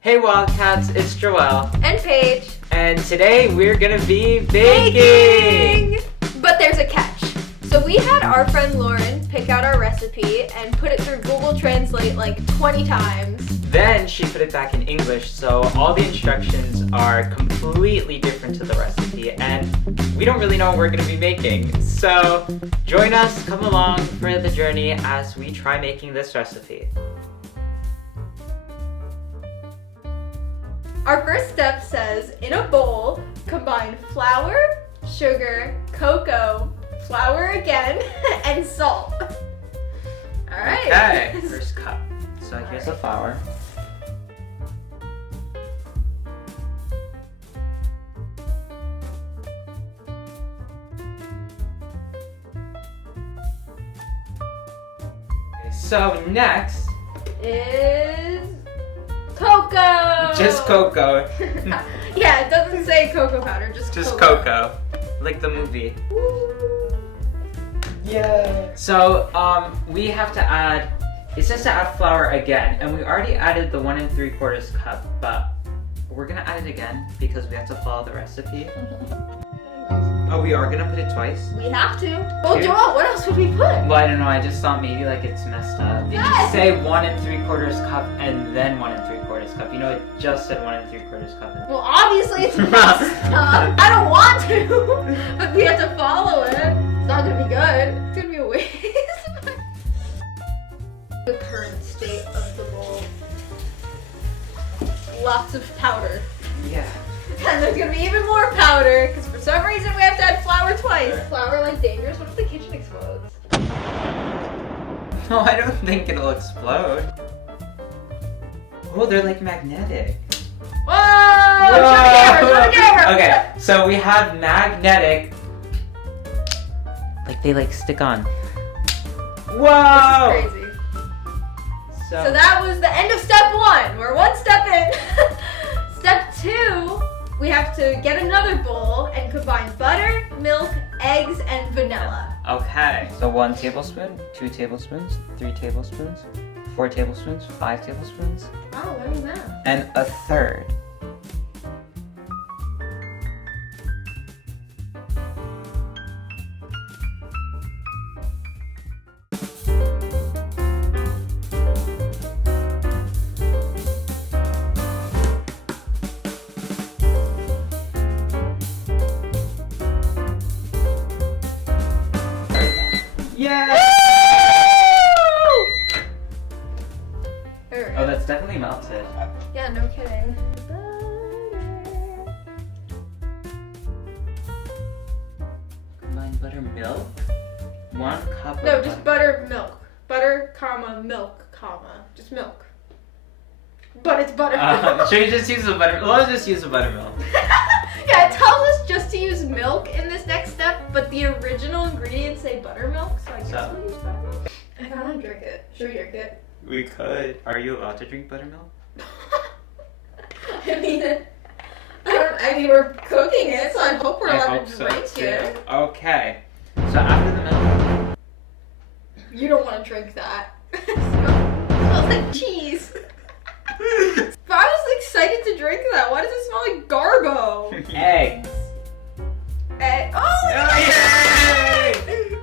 Hey Wildcats, it's Joel. And Paige. And today we're gonna be baking! But there's a catch. So we had our friend Lauren pick out our recipe and put it through Google Translate like 20 times. Then she put it back in English, so all the instructions are completely different to the recipe, and we don't really know what we're gonna be making. So join us, come along for the journey as we try making this recipe. Our first step says, in a bowl, combine flour, sugar, cocoa, flour again, and salt. All right. Okay, first cup. So here's the flour. Okay, so next Is cocoa. just cocoa. Yeah, it doesn't say cocoa powder, just Cocoa. Like the movie. Yeah. So we have to add, it says to add flour again, and we already added the 1 3/4 cup, but we're gonna add it again because we have to follow the recipe. Oh, we are gonna put it twice? We have to. Well, Here. Joel, what else would we put? Well, I don't know, I just thought maybe like it's messed up. Did you Yes. say 1 3/4 cup and then 1 3/4 cup? You know, it just said 1 3/4 cup. Well, obviously it's messed up. I don't want to, but we have to follow it. It's not gonna be good. It's gonna be a waste. The current state of the bowl. Lots of powder. Yeah. And there's gonna be even more powder, because for some reason we have to add flour twice. Flour like dangerous? What if the kitchen explodes? No, I don't think it'll explode. Oh, they're like magnetic. Whoa! Show the camera! Okay, so we have magnetic. Like they like stick on. Whoa! This is crazy. So, So that was the end of step 1. We're one step in. Step 2, we have to get another bowl and combine butter, milk, eggs, and vanilla. okay. So 1 tablespoon, 2 tablespoons, 3 tablespoons, 4 tablespoons, 5 tablespoons, Wow, what is that? and a third. Yeah! Oh, that's definitely melted. Yeah, no kidding. Combine buttermilk. 1 cup No, of just butter, milk. Butter, comma, milk, comma. Just milk. But it's buttermilk. Should we just use the butter? Let's just use the buttermilk. Yeah, it tells us just to use milk in this next step, but the original ingredients say buttermilk, so I guess So. we'll use buttermilk. I don't want to drink it. Should we drink it? We could. Are you allowed to drink buttermilk? I mean, we're cooking it, so I hope we're I allowed hope to so drink too. it. Okay. So after the milk. You don't want to drink that. It smells like cheese. But I was excited to drink that. Why does it smell like Garbo? Eggs. Oh, Yay!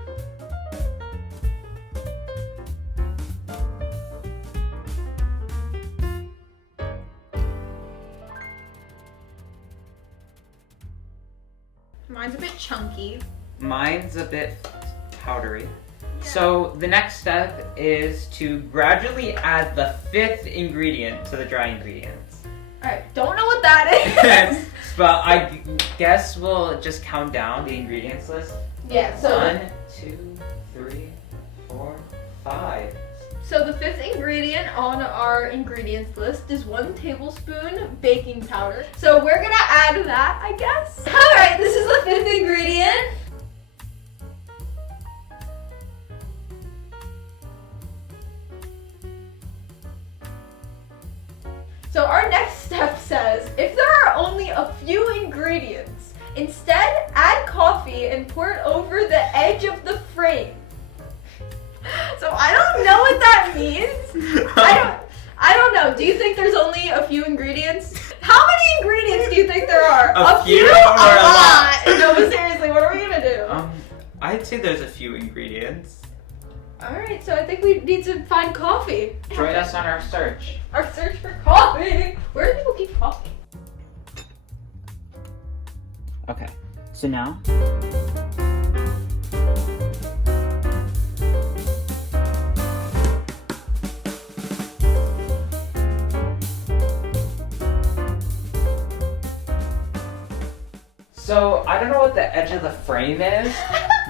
Mine's a bit chunky. Mine's a bit powdery. So the next step is to gradually add the 5th ingredient to the dry ingredients. Alright, don't know what that is. But I guess we'll just count down the ingredients list. Yeah, so 1, 2, 3, 4, 5. So the 5th ingredient on our ingredients list is 1 tablespoon baking powder. So we're gonna add that, I guess. Alright, this is the 5th ingredient. So our next step says, if there are only a few ingredients, instead add coffee and pour it over the edge of the frame. So I don't know what that means. I don't know. know. Do you think there's only a few ingredients? How many ingredients do you think there are? A few A or a lot. No, but seriously, what are we gonna do? I'd say there's a few ingredients. Alright, so I think we need to find coffee. Join us on our search. Our search for coffee. Where do people keep coffee? Okay, so now. So I don't know what the edge of the frame is.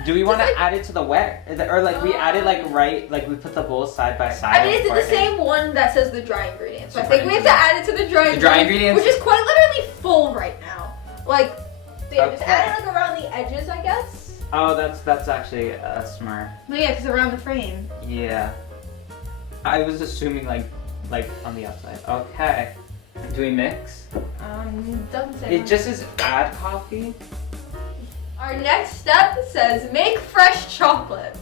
Do we want to add it to the wet, or like we add it like right, like we put the bowls side by side? I mean, it's the same one that says the dry ingredients. So I think we have to add it to the dry ingredients, which is quite literally full right now. Like, yeah, just Okay. add it like around the edges, I guess. Oh, that's actually smart. But yeah, because around the frame. Yeah. I was assuming like on the outside. Okay. Do we mix? Doesn't say. It just says add coffee. Our next step says make fresh chocolate.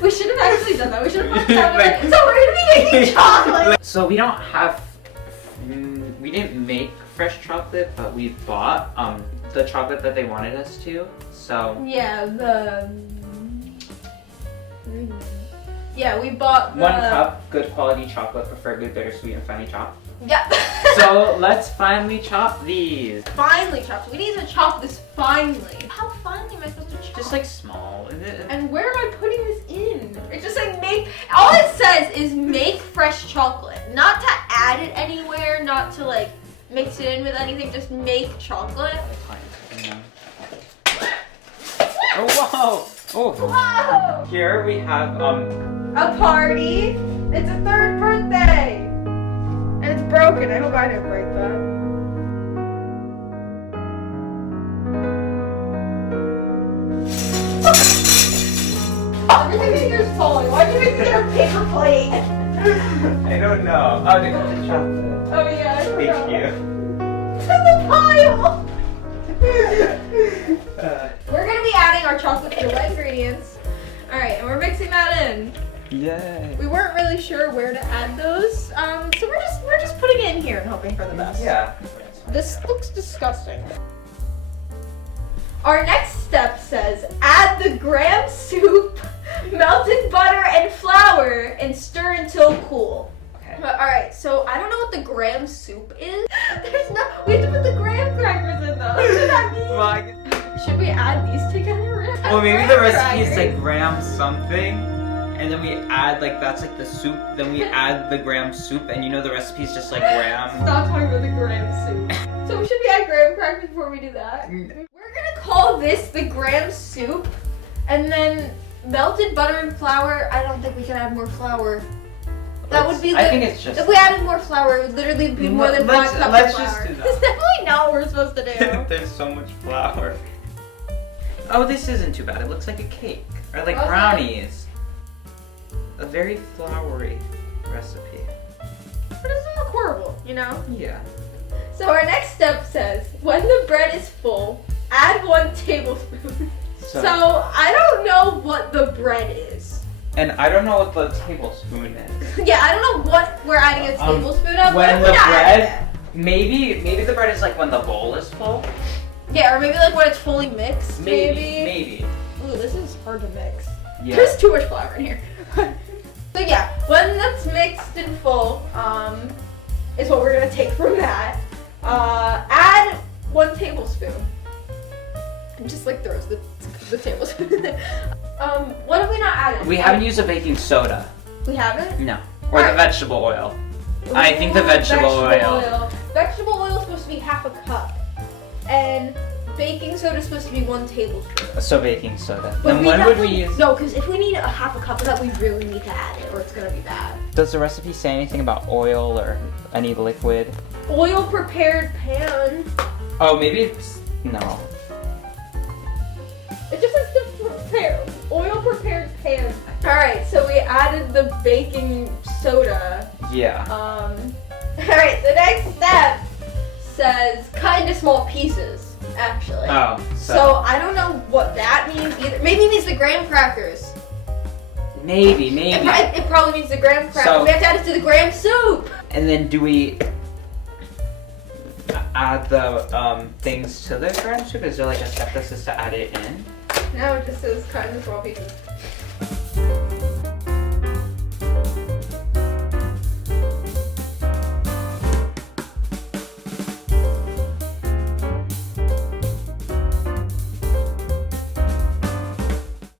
We should have actually done that. We should have put that. Like- So we're gonna be making chocolate. So we don't have. We didn't make fresh chocolate, but we bought the chocolate that they wanted us to. So Yeah, yeah, we bought the 1 cup, good quality chocolate, preferably bittersweet and finely chopped. Yeah. So let's finally chop these. Finely chopped. We need to chop this finely. How finely am I supposed to chop? Just like small. And where am I putting this in? It's just like make. All it says is make fresh chocolate. Not to add it anywhere. Not to like mix it in with anything. Just make chocolate. Oh whoa! Oh. Whoa! Here we have A party. It's a 3rd birthday. And it's broken. I hope I didn't break that. Everything here's falling. Why'd you make me get a paper plate? I don't know. Oh, they got the chocolate. Oh yeah, I forgot. Thank you. The pile! We're gonna be adding our chocolate to the wet ingredients. Alright, and we're mixing that in. Yay. We weren't really sure where to add those, so we're just putting it in here and hoping for the best. Yeah. This looks disgusting. Our next step says add the graham soup, melted butter, and flour, and stir until cool. Okay. Alright, so I don't know what the graham soup is. We have to put the graham crackers in though. What does that mean? Well, Should we add these together? maybe the recipe is like graham something, and then we add like that's like the soup. Then we add the graham soup, and you know the recipe is just like graham. Stop talking about the graham soup. So should we add graham crackers before we do that? We're gonna call this the graham soup, and then melted butter and flour. I don't think we can add more flour. That would be. I think it's just. If we added more flour, it would literally be more than 5 cups let's of just flour. do that. That's definitely not what we're supposed to do. There's so much flour. Oh, this isn't too bad. It looks like a cake or like Okay. brownies. A very floury recipe. But it doesn't look horrible, you know? Yeah. So our next step says, when the bread is full, add 1 tablespoon. So I don't know what the bread is. And I don't know what the tablespoon is. Yeah, I don't know what we're adding a tablespoon of. When but the we're not adding bread, maybe the bread is like when the bowl is full. it. Yeah, or maybe like when it's fully mixed. Maybe. Ooh, this is hard to mix. Yeah. There's too much flour in here. So yeah, when that's mixed and full, is what we're gonna take from that. Add 1 tablespoon. And just like throws the tablespoon in there. What have we not added? We haven't used a baking soda. We haven't? No. Or the Alright. vegetable oil. I think the vegetable oil. Vegetable oil is supposed to be half a cup. And baking soda is supposed to be 1 tablespoon. So baking soda. But Then when would we definitely- use? No, because if we need a half a cup of that, we really need to add it, or it's gonna be bad. Does the recipe say anything about oil or any liquid? Oil prepared pan. Oh, maybe it's no. It just says the oil prepared pan. All right, so we added the baking soda. Yeah. All right, the next step says cut into small pieces. Actually. Oh. So I don't know what that means either. Maybe it means the graham crackers. Maybe. It probably needs the graham cracker. So- We have to add it to the graham soup. And then do we add the things to the graham soup? Is there like a step that says to add it in? No, it just says cut into small pieces.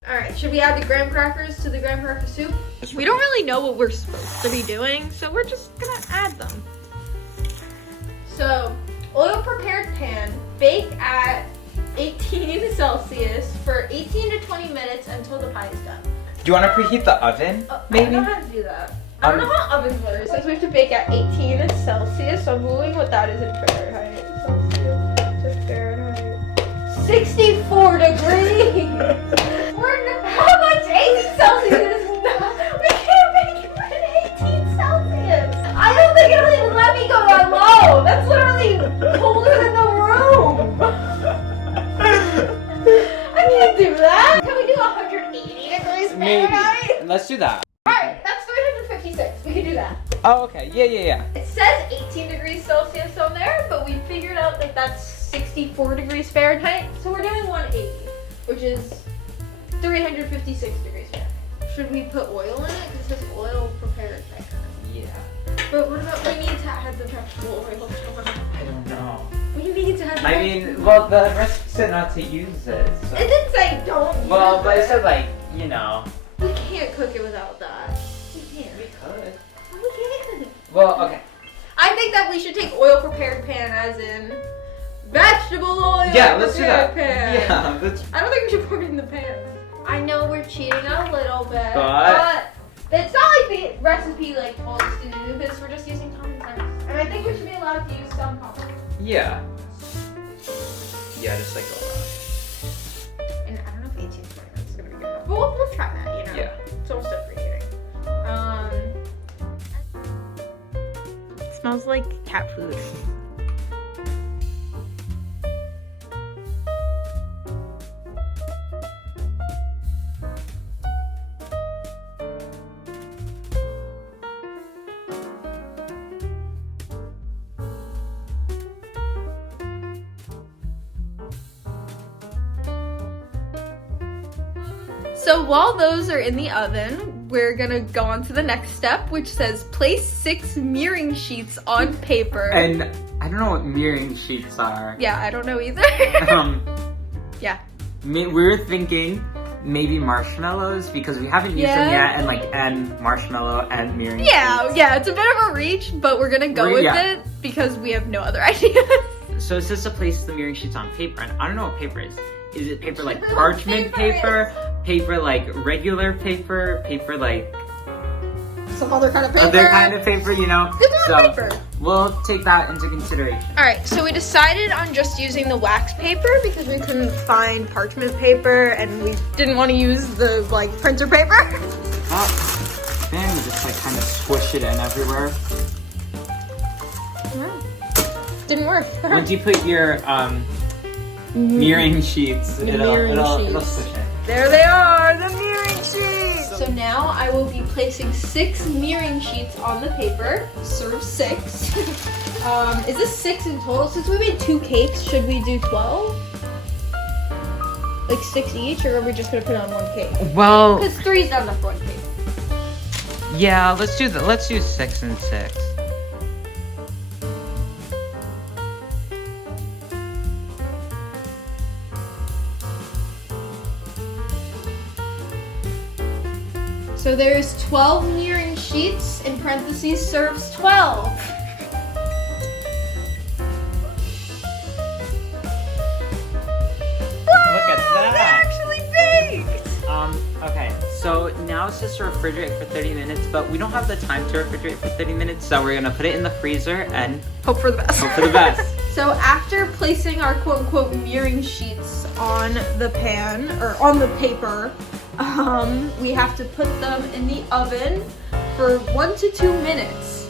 Alright, should we add the graham crackers to the graham cracker soup? We don't really know what we're supposed to be doing, so we're just gonna add them. So, oil prepared pan, bake at 18 Celsius for 18 to 20 minutes until the pie is done. Do you want to preheat the oven? I Maybe. don't know how to do that. I don't know how ovens work. It says we have to bake at 18 Celsius, so I'm googling what that is in Fahrenheit. Celsius to Fahrenheit. 64 degrees! How much 18 Celsius is not? We can't make it at 18 Celsius! I don't think it'll even let me go that low! That's literally colder than the room! I can't do that! Can we do 180 degrees Fahrenheit? Let's do that. Alright, that's 356. We can do that. Oh, okay. Yeah. It says 18 degrees Celsius on there, but we figured out that that's 64 degrees Fahrenheit. So we're doing 180, which is 356 degrees Fahrenheit. Should we put oil in it? Because it says oil prepared pan. Yeah. But what about we need to add the vegetable oil? I don't know. We need to add the I mean, well, the recipe said not to use it. So. It didn't say don't use Well, but it it. said like, you know. We can't cook it without that. We can't. We could. We can't. Well, okay. I think that we should take oil prepared pan as in vegetable oil. Yeah, let's do that. Pan. Yeah, let's. I don't think we should put it in the pan. I know we're cheating a little bit, But- it's not like the recipe like told us to do this. We're just using common sense, and I think we should be allowed to use some common sense. Yeah. Yeah, just like go around. And I don't know if 18 to 20 minutes is gonna be good enough, but we'll try that. You know. Yeah. It's almost done preheating. Smells like cat food. So while those are in the oven, we're gonna go on to the next step, which says place 6 mirroring sheets on paper. And I don't know what mirroring sheets are. Yeah, I don't know either. Yeah. We were thinking maybe marshmallows because we haven't used them yet, and marshmallow and mirroring sheets. Yeah, it's a bit of a reach, but we're gonna go with it because we have no other idea. So it says to place the mirroring sheets on paper, and I don't know what paper is. Is it paper like Paper parchment paper paper? Paper like regular paper? Paper like Some other kind of paper. other kind of paper, you know? It's not paper. We'll take that into consideration. Alright, so we decided on just using the wax paper because we couldn't find parchment paper and we didn't want to use the printer paper. Oh, then we just kind of squish it in everywhere. Didn't work. Once you put your mirroring sheets, it'll squish it. There they are, the mirroring sheets! So now I will be placing 6 mirroring sheets on the paper. Serve 6. Is this 6 in total? Since we made 2 cakes, should we do 12? Like 6 each, or are we just gonna put it on 1 cake? Well, Because 3's not enough for 1 cake. yeah, let's do that. Let's do 6 and 6. So there's 12 mirroring sheets, in parentheses, serves 12. Look at that. They're actually baked! Okay, so now it's just to refrigerate for 30 minutes, but we don't have the time to refrigerate for 30 minutes, so we're gonna put it in the freezer and Hope for the best. hope for the best. So after placing our quote-unquote mirroring sheets on the pan, or on the paper, we have to put them in the oven for 1 to 2 minutes.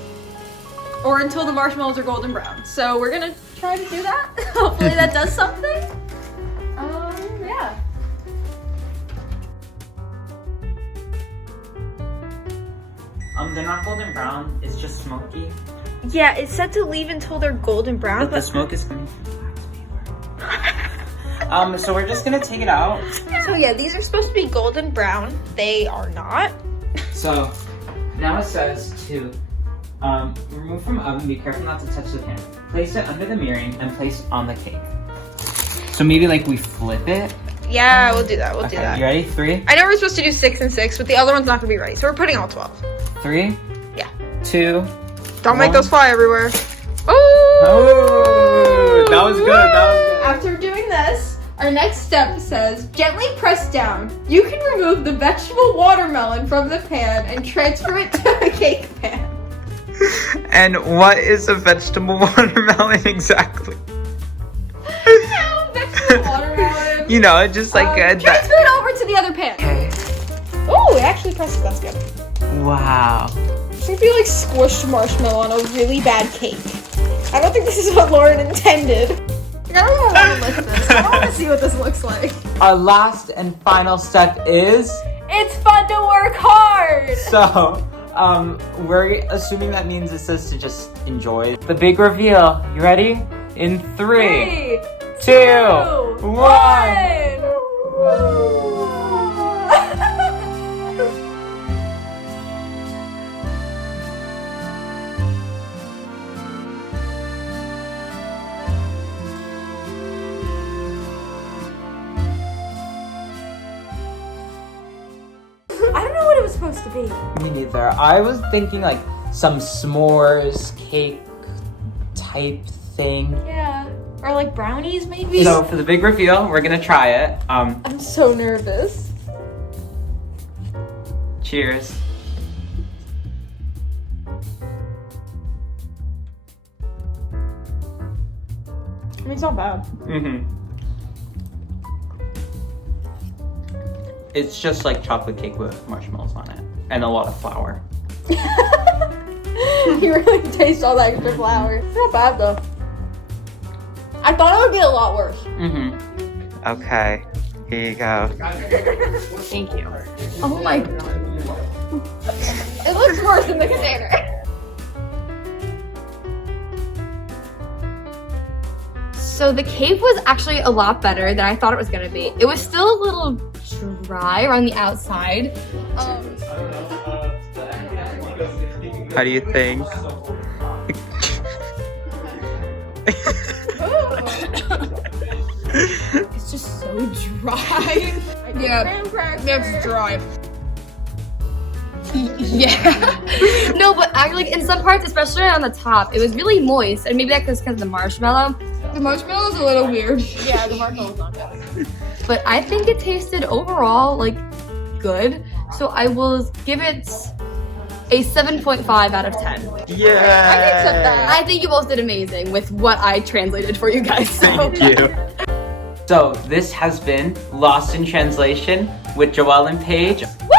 Or until the marshmallows are golden brown. So we're gonna try to do that. Hopefully that does something. Yeah. they're not golden brown. It's just smoky. Yeah, it's said to leave until they're golden brown, But the smoke is coming from the wax paper. So we're just gonna take it out. So yeah, these are supposed to be golden brown. They are not. So now it says to remove from oven. Be careful not to touch the pan. Place it under the mirroring and place on the cake. So maybe like we flip it. Yeah, we'll do that. We'll do Okay, that. you ready? 3, I know we're supposed to do 6 and 6, but the other one's not gonna be ready, so we're putting all 12. 3. Yeah. 2. Don't make One. those fly everywhere. Oh, that was good. That was good. After doing this, our next step says, gently press down. You can remove the vegetable watermelon from the pan and transfer it to a cake pan. And what is a vegetable watermelon exactly? No, vegetable watermelon. You know, just like transfer it over to the other pan. Okay. Oh, it actually presses. That's good. Wow. It's gonna be like squished marshmallow on a really bad cake. I don't think this is what Lauren intended. I don't want to lift this. I don't want to see what this looks like. Our last and final step is It's fun to work hard. so. We're assuming that means it says to just enjoy the big reveal. You ready? In 3, 2, 1. I don't know what it was supposed to be. Me neither. I was thinking like some s'mores cake type thing. Yeah. Or like brownies, maybe? So for the big reveal, we're gonna try it. I'm so nervous. Cheers. I mean, it's not bad. Mm-hmm. It's just like chocolate cake with marshmallows on it and a lot of flour. You really taste all that extra flour. It's not bad though. I thought it would be a lot worse. Mm-hmm. Okay, here you go. Thank you. Oh my god. It looks worse in the container. So the cake was actually a lot better than I thought it was gonna be. It was still a little dry around the outside. How do you think? It's just so dry. Yeah, it's dry. Yeah. No, but actually, in some parts, especially on the top, it was really moist, and maybe that's because of the marshmallow. The marshmallow's a little weird. Yeah, the marshmallow's not good. But I think it tasted overall like good, so I will give it a 7.5 out of 10. Yeah. I can accept that. I think you both did amazing with what I translated for you guys. So. Thank you. So this has been Lost in Translation with Joelle and Paige. Woo!